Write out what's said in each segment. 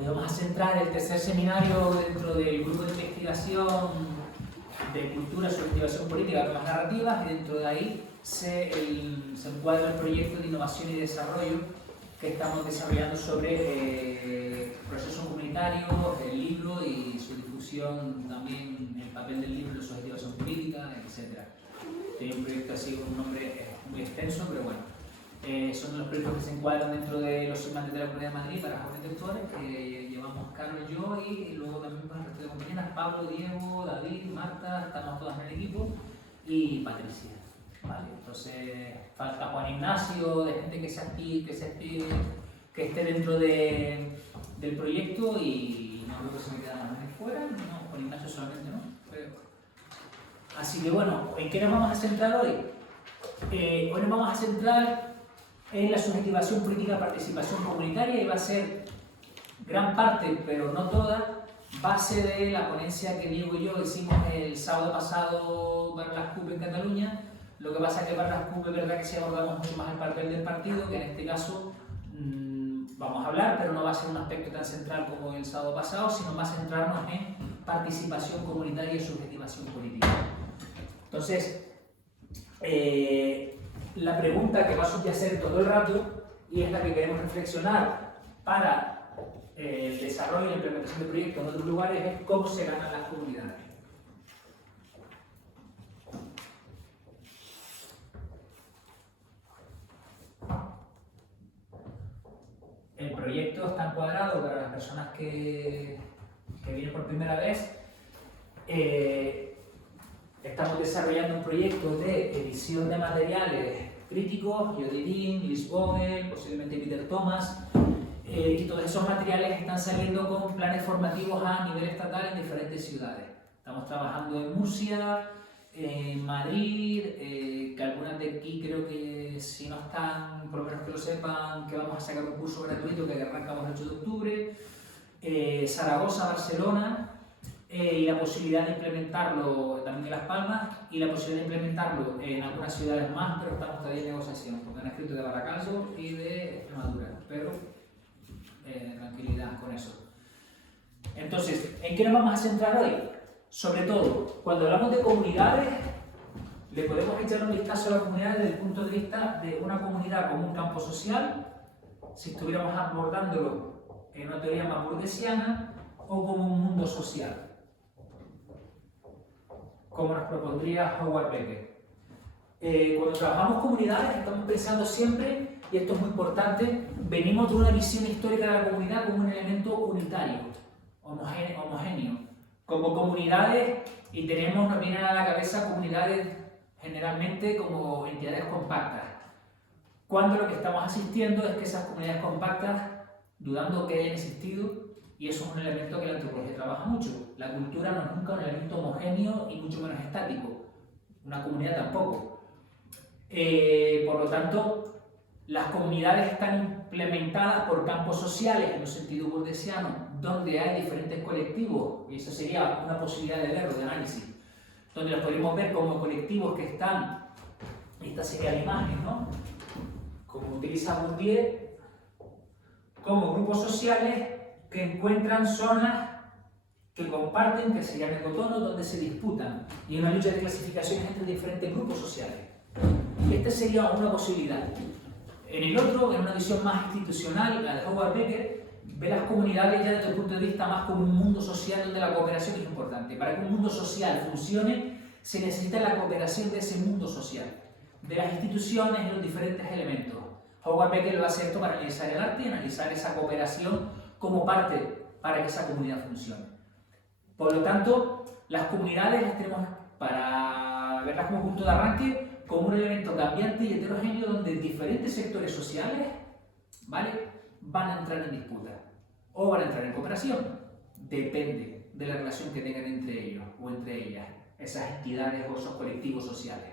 Hoy vamos a centrar el tercer seminario dentro del grupo de investigación de cultura, subjetivación política, temas narrativas, y dentro de ahí se encuadra el proyecto de innovación y desarrollo que estamos desarrollando sobre procesos comunitarios, el libro y su difusión, también el papel del libro en la subjetivación política, etc. Tiene un proyecto así con un nombre muy extenso, pero bueno. Son los proyectos que se encuadran dentro de los semanarios de la Comunidad de Madrid para jóvenes lectores, que llevamos Carlos, yo y luego también con el resto de compañeras, Pablo, Diego, David, Marta, estamos todas en el equipo, y Patricia. ¿Vale? Entonces falta Juan Ignacio, de gente que esté dentro del proyecto, y no creo que se me quede más nadie fuera, no, Juan Ignacio solamente no. Así que bueno, ¿en qué nos vamos a centrar hoy? Hoy nos vamos a centrar en la subjetivación política, participación comunitaria, y va a ser gran parte, pero no toda, base de la ponencia que Diego y yo hicimos el sábado pasado para las CUP en Cataluña. Lo que pasa es que para las CUP es verdad que sí abordamos mucho más el papel del partido, que en este caso vamos a hablar, pero no va a ser un aspecto tan central como el sábado pasado, sino más centrarnos en participación comunitaria y subjetivación política. Entonces, la pregunta que va a subyacer todo el rato, y es la que queremos reflexionar para el desarrollo y la implementación de proyectos en otros lugares, es cómo se ganan las comunidades. El proyecto está encuadrado para las personas que vienen por primera vez. Estamos desarrollando un proyecto de edición de materiales críticos, Yodirin, Liz Vogel, posiblemente Peter Thomas, y todos esos materiales están saliendo con planes formativos a nivel estatal en diferentes ciudades. Estamos trabajando en Murcia, en Madrid, que algunas de aquí creo que si no están, por lo menos que lo sepan, que vamos a sacar un curso gratuito que arrancamos el 8 de octubre, Zaragoza, Barcelona, y la posibilidad de implementarlo también en Las Palmas, y la posibilidad de implementarlo en algunas ciudades más, pero estamos todavía en negociación, porque han escrito de Baracaldo y de Extremadura, pero tranquilidad con eso. Entonces, ¿en qué nos vamos a centrar hoy? Sobre todo, cuando hablamos de comunidades, le podemos echar un vistazo a la comunidad desde el punto de vista de una comunidad como un campo social, si estuviéramos abordándolo en una teoría más burguesiana, o como un mundo social, como nos propondría Howard Becker. Cuando trabajamos comunidades estamos pensando siempre, y esto es muy importante, venimos de una visión histórica de la comunidad como un elemento unitario, homogéneo, como comunidades, y nos vienen a la cabeza comunidades generalmente como entidades compactas, cuando lo que estamos asistiendo es que esas comunidades compactas, dudando que hayan existido, y eso es un elemento que la antropología trabaja mucho. La cultura no es nunca un elemento homogéneo y mucho menos estático. Una comunidad tampoco. Por lo tanto, las comunidades están implementadas por campos sociales, en un sentido burguesiano, donde hay diferentes colectivos, y eso sería una posibilidad de verlo, de análisis, donde los podemos ver como colectivos que están, esta sería la imagen, ¿no? Como utiliza Bourdieu, como grupos sociales que encuentran zonas que comparten, que se llaman ecotonos, donde se disputan, y hay una lucha de clasificaciones entre diferentes grupos sociales. Y esta sería una posibilidad. En el otro, en una visión más institucional, la de Howard Becker, ve las comunidades ya desde el punto de vista más como un mundo social donde la cooperación es importante. Para que un mundo social funcione, se necesita la cooperación de ese mundo social, de las instituciones y los diferentes elementos. Howard Becker lo hace esto para analizar el arte y analizar esa cooperación como parte para que esa comunidad funcione. Por lo tanto, las comunidades las tenemos, para verlas como punto de arranque, como un elemento cambiante y heterogéneo donde diferentes sectores sociales, ¿vale?, van a entrar en disputa o van a entrar en cooperación. Depende de la relación que tengan entre ellos o entre ellas, esas entidades o esos colectivos sociales.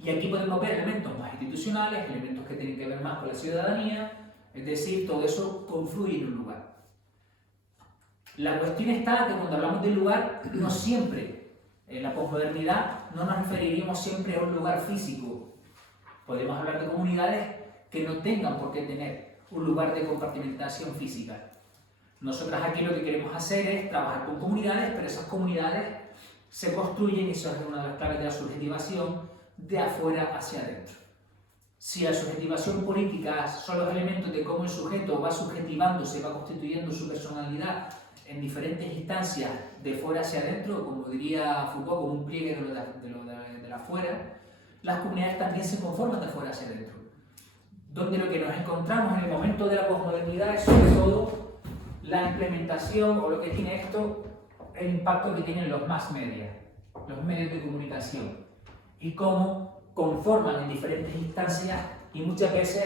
Y aquí podemos ver elementos más institucionales, elementos que tienen que ver más con la ciudadanía, es decir, todo eso confluye en un lugar. La cuestión está que cuando hablamos del lugar, no siempre, en la posmodernidad, no nos referiríamos siempre a un lugar físico. Podemos hablar de comunidades que no tengan por qué tener un lugar de compartimentación física, Nosotros aquí lo que queremos hacer es trabajar con comunidades, pero esas comunidades se construyen, y eso es una de las claves de la subjetivación, de afuera hacia adentro. Si la subjetivación política son los elementos de cómo el sujeto va subjetivándose, va constituyendo su personalidad en diferentes instancias de fuera hacia adentro, como diría Foucault, como un pliegue de la afuera, las comunidades también se conforman de fuera hacia adentro. Donde lo que nos encontramos en el momento de la posmodernidad es sobre todo la implementación, o lo que tiene esto, el impacto que tienen los mass media, los medios de comunicación, y cómo conforman en diferentes instancias, y muchas veces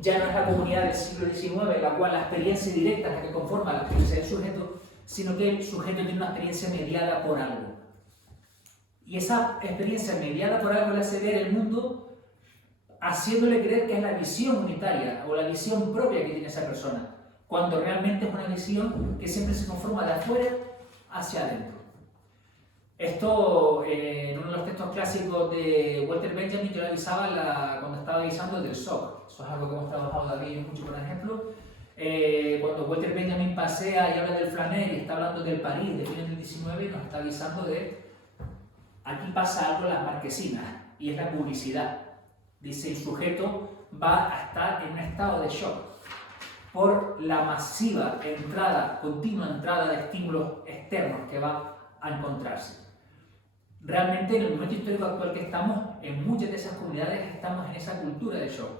ya no es la comunidad del siglo XIX, en la cual la experiencia directa es la que conforma la experiencia del sujeto, sino que el sujeto tiene una experiencia mediada por algo. Y esa experiencia mediada por algo le hace ver el mundo haciéndole creer que es la visión unitaria o la visión propia que tiene esa persona, cuando realmente es una visión que siempre se conforma de afuera hacia adentro. Esto, en uno de los textos clásicos de Walter Benjamin, yo lo avisaba cuando estaba avisando del shock. Eso es algo que hemos trabajado aquí mucho, por ejemplo. Cuando Walter Benjamin pasea y habla del flaner y está hablando del París de fines del 19, nos está avisando de aquí pasa algo en las marquesinas, y es la publicidad. Dice, el sujeto va a estar en un estado de shock por la masiva entrada, continua entrada de estímulos externos que va a encontrarse. Realmente en el momento histórico actual que estamos, en muchas de esas comunidades estamos en esa cultura de shock,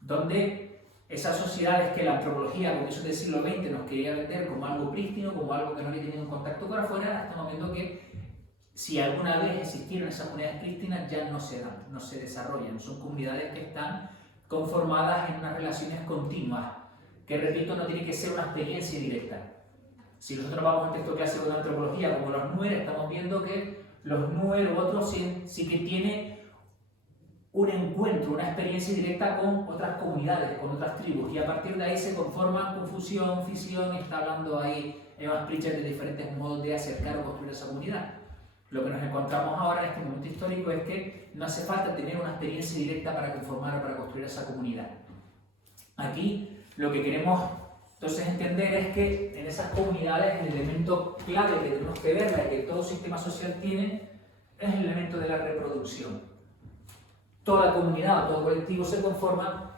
donde esas sociedades que la antropología a comienzos del siglo XX nos quería vender como algo prístino, como algo que no había tenido un contacto con afuera, estamos viendo que si alguna vez existieron esas comunidades prístinas, ya no se dan, no se desarrollan. Son comunidades que están conformadas en unas relaciones continuas, que, repito, no tiene que ser una experiencia directa. Si nosotros vamos a un texto clásico de la antropología como los Nuer, estamos viendo que los Nuer u otros sí que tienen un encuentro, una experiencia directa con otras comunidades, con otras tribus, y a partir de ahí se conforman con fusión, fisión, y está hablando ahí Evans Pritchard de diferentes modos de acercar o construir esa comunidad. Lo que nos encontramos ahora en este momento histórico es que no hace falta tener una experiencia directa para conformar o para construir esa comunidad. Aquí lo que queremos entonces entender es que en esas comunidades el elemento clave que tenemos que ver, y que todo sistema social tiene, es el elemento de la reproducción. Toda la comunidad, todo colectivo se conforma,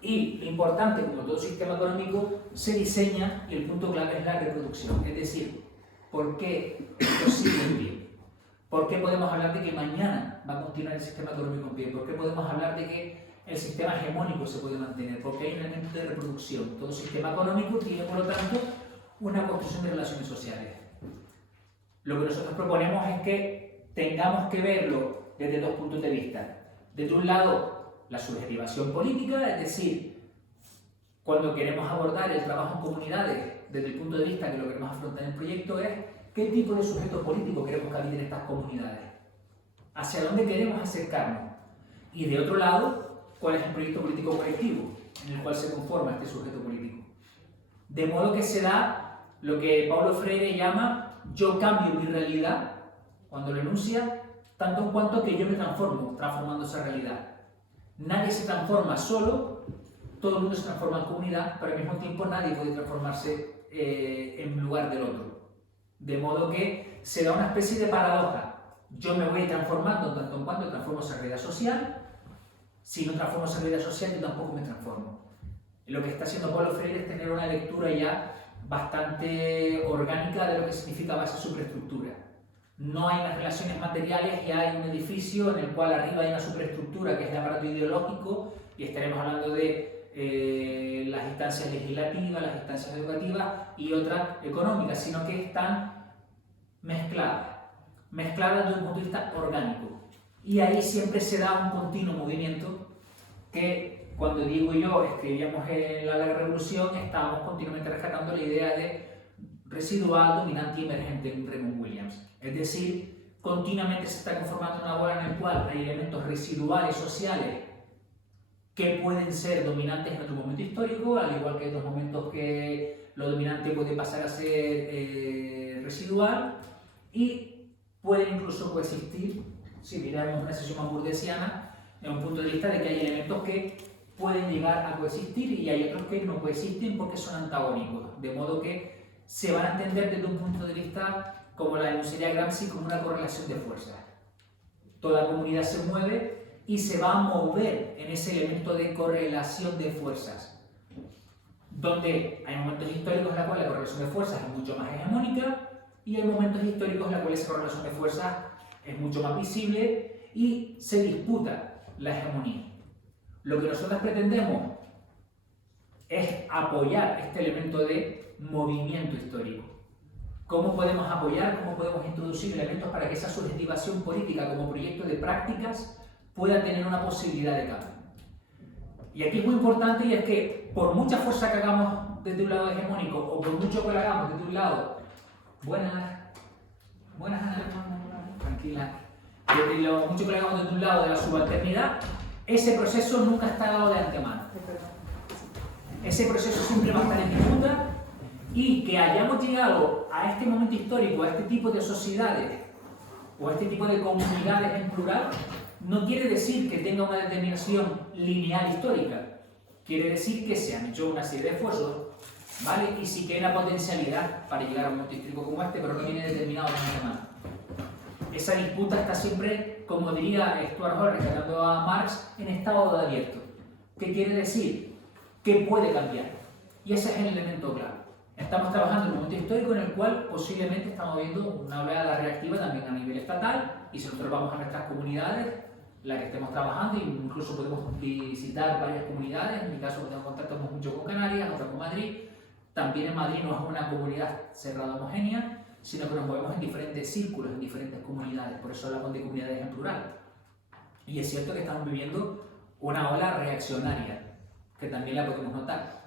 y lo importante, como todo sistema económico, se diseña, y el punto clave es la reproducción. Es decir, ¿por qué esto sigue en pie? ¿Por qué podemos hablar de que mañana va a continuar el sistema económico en pie? ¿Por qué podemos hablar de que el sistema hegemónico se puede mantener? Porque hay un elemento de reproducción. Todo sistema económico tiene, por lo tanto, una construcción de relaciones sociales. Lo que nosotros proponemos es que tengamos que verlo desde dos puntos de vista. Desde un lado, la subjetivación política, es decir, cuando queremos abordar el trabajo en comunidades desde el punto de vista que lo queremos afrontar en el proyecto es qué tipo de sujeto político queremos que habite en estas comunidades, hacia dónde queremos acercarnos, y de otro lado, cuál es el proyecto político colectivo en el cual se conforma este sujeto político. De modo que se da lo que Paulo Freire llama yo cambio mi realidad, cuando lo enuncia, tanto en cuanto que yo me transformo, transformando esa realidad. Nadie se transforma solo, todo el mundo se transforma en comunidad, pero al mismo tiempo nadie puede transformarse en lugar del otro. De modo que se da una especie de paradoja. Yo me voy transformando tanto en cuanto transformo esa realidad social. Si no transformo esa realidad social, yo tampoco me transformo. Lo que está haciendo Paulo Freire es tener una lectura ya bastante orgánica de lo que significa esa superestructura. No hay unas relaciones materiales, y hay un edificio en el cual arriba hay una superestructura que es el aparato ideológico, y estaremos hablando de las instancias legislativas, las instancias educativas y otras económicas, sino que están mezcladas desde un punto de vista orgánico. Y ahí siempre se da un continuo movimiento que, cuando Diego y yo escribíamos en la Larga Revolución, estábamos continuamente rescatando la idea de residual, dominante y emergente en Raymond Williams. Es decir, continuamente se está conformando una bola en la cual hay elementos residuales sociales que pueden ser dominantes en otro momento histórico, al igual que en otros momentos que lo dominante puede pasar a ser residual, y pueden incluso coexistir, si miramos una sesión más burdesiana, en un punto de vista de que hay elementos que pueden llegar a coexistir y hay otros que no coexisten porque son antagónicos, de modo que se van a entender desde un punto de vista, como la denunciaría Gramsci, como una correlación de fuerzas. Toda comunidad se mueve y se va a mover en ese elemento de correlación de fuerzas, donde hay momentos históricos en los cuales la correlación de fuerzas es mucho más hegemónica y hay momentos históricos en los cuales esa correlación de fuerzas es mucho más visible y se disputa la hegemonía. Lo que nosotros pretendemos es apoyar este elemento de movimiento histórico. ¿Cómo podemos apoyar, cómo podemos introducir elementos para que esa subjetivación política como proyecto de prácticas pueda tener una posibilidad de cambio? Y aquí es muy importante, y es que por mucha fuerza que hagamos desde un lado hegemónico o por mucho que lo hagamos desde un lado, buenas, tranquila, desde lo mucho que lo hagamos desde un lado de la subalternidad, ese proceso nunca está dado de antemano. Ese proceso siempre va a estar en disputa, y que hayamos llegado a este momento histórico, a este tipo de sociedades o a este tipo de comunidades en plural, no quiere decir que tenga una determinación lineal histórica. Quiere decir que se han hecho una serie de esfuerzos, ¿vale? Y sí que hay una potencialidad para llegar a un momento histórico como este, pero no viene determinado de antemano. Esa disputa está siempre, como diría Stuart Hall, rescatando a Marx, en estado de abierto. ¿Qué quiere decir? Que puede cambiar. Y ese es el elemento clave. Estamos trabajando en un momento histórico en el cual posiblemente estamos viendo una oleada reactiva también a nivel estatal, y si nosotros vamos a nuestras comunidades, la que estemos trabajando, incluso podemos visitar varias comunidades. En mi caso tengo contacto mucho con Canarias, otra con Madrid. También en Madrid no es una comunidad cerrada homogénea, sino que nos movemos en diferentes círculos, en diferentes comunidades, por eso hablamos de comunidades en plural. Y es cierto que estamos viviendo una ola reaccionaria, que también la podemos notar.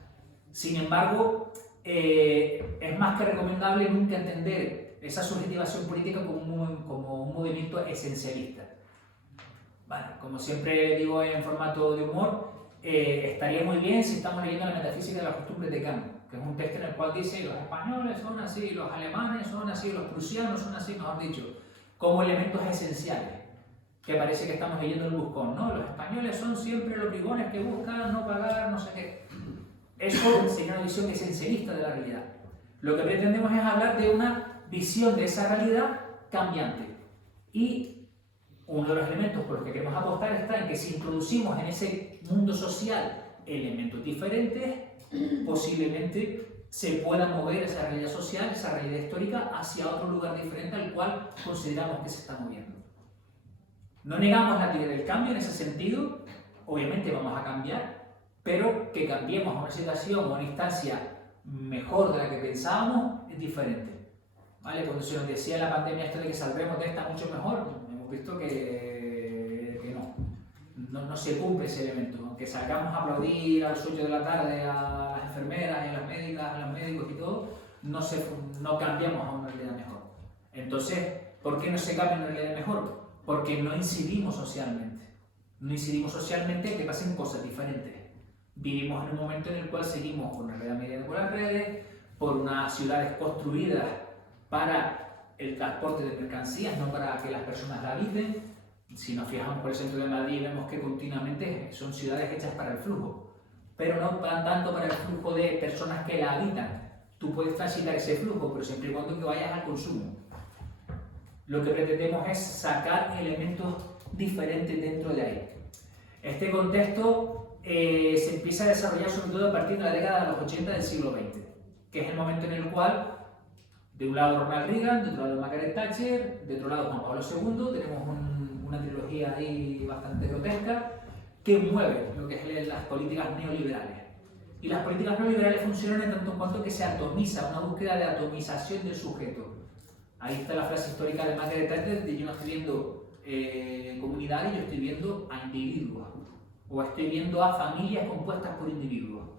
Sin embargo, es más que recomendable nunca entender esa subjetivación política como un movimiento esencialista. Bueno, como siempre digo en formato de humor, estaría muy bien si estamos leyendo la metafísica de las costumbres de Kant, que es un texto en el cual dice los españoles son así, los alemanes son así, los prusianos son así, mejor dicho, como elementos esenciales, que parece que estamos leyendo el Buscón, ¿no? Los españoles son siempre los bribones que buscan no pagar, no sé qué. Eso sería una visión esencialista de la realidad. Lo que pretendemos es hablar de una visión de esa realidad cambiante. Y uno de los elementos por los que queremos apostar está en que si introducimos en ese mundo social elementos diferentes, posiblemente se pueda mover esa realidad social, esa realidad histórica, hacia otro lugar diferente al cual consideramos que se está moviendo. No negamos la teoría del cambio en ese sentido, obviamente vamos a cambiar, pero que cambiemos a una situación o una instancia mejor de la que pensábamos es diferente. ¿Vale? Cuando se nos decía en la pandemia esto de que saldremos de esta mucho mejor, hemos visto que no se cumple ese elemento. Aunque salgamos a aplaudir a las 8 de la tarde a las enfermeras, a las médicas, a los médicos y todo, no cambiamos a una realidad mejor. Entonces, ¿por qué no se cambia a una realidad mejor? Porque no incidimos socialmente. No incidimos socialmente en que pasen cosas diferentes. Vivimos en un momento en el cual seguimos con una realidad mediada por las redes, por unas ciudades construidas para el transporte de mercancías, no para que las personas la habiten. Si nos fijamos por el centro de Madrid, vemos que continuamente son ciudades hechas para el flujo, pero no tanto para el flujo de personas que la habitan. Tú puedes transitar ese flujo, pero siempre y cuando que vayas al consumo. Lo que pretendemos es sacar elementos diferentes dentro de ahí. Este contexto se empieza a desarrollar sobre todo a partir de la década de los 80 del siglo XX, que es el momento en el cual, de un lado Ronald Reagan, de otro lado Margaret Thatcher, de otro lado Juan Pablo II, tenemos una trilogía ahí bastante grotesca, que mueve lo que es las políticas neoliberales. Y las políticas neoliberales funcionan en tanto en cuanto que se atomiza, una búsqueda de atomización del sujeto. Ahí está la frase histórica de Margaret Thatcher de yo no estoy viendo comunidades, yo estoy viendo a individuos, o estoy viendo a familias compuestas por individuos.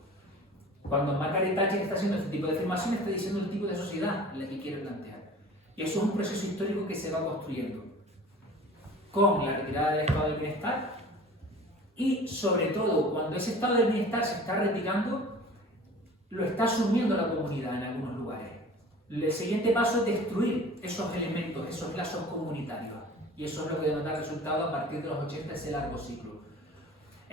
Cuando Margaret Thatcher está haciendo este tipo de afirmaciones, está diciendo el tipo de sociedad en la que quiere plantear. Y eso es un proceso histórico que se va construyendo con la retirada del estado del bienestar y, sobre todo, cuando ese estado del bienestar se está retirando, lo está asumiendo la comunidad en algunos lugares. El siguiente paso es destruir esos elementos, esos lazos comunitarios. Y eso es lo que denota resultado a partir de los 80, ese largo ciclo.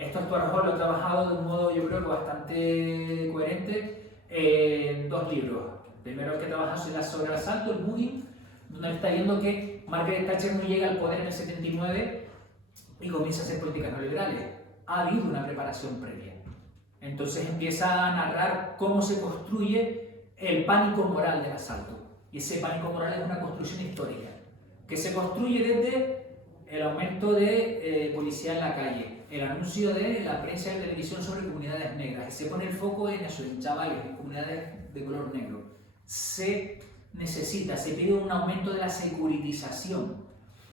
Esto Stuart Hall lo he trabajado de un modo, yo creo que bastante coherente en 2 libros. El primero que trabaja sobre el asalto, el mugging, donde está viendo que Margaret Thatcher no llega al poder en el 79 y comienza a hacer políticas neoliberales. Ha habido una preparación previa. Entonces empieza a narrar cómo se construye el pánico moral del asalto. Y ese pánico moral es una construcción histórica, que se construye desde el aumento de policía en la calle, el anuncio de la prensa y la televisión sobre comunidades negras, y se pone el foco en eso, en chavales, en comunidades de color negro. Se necesita, se pide un aumento de la securitización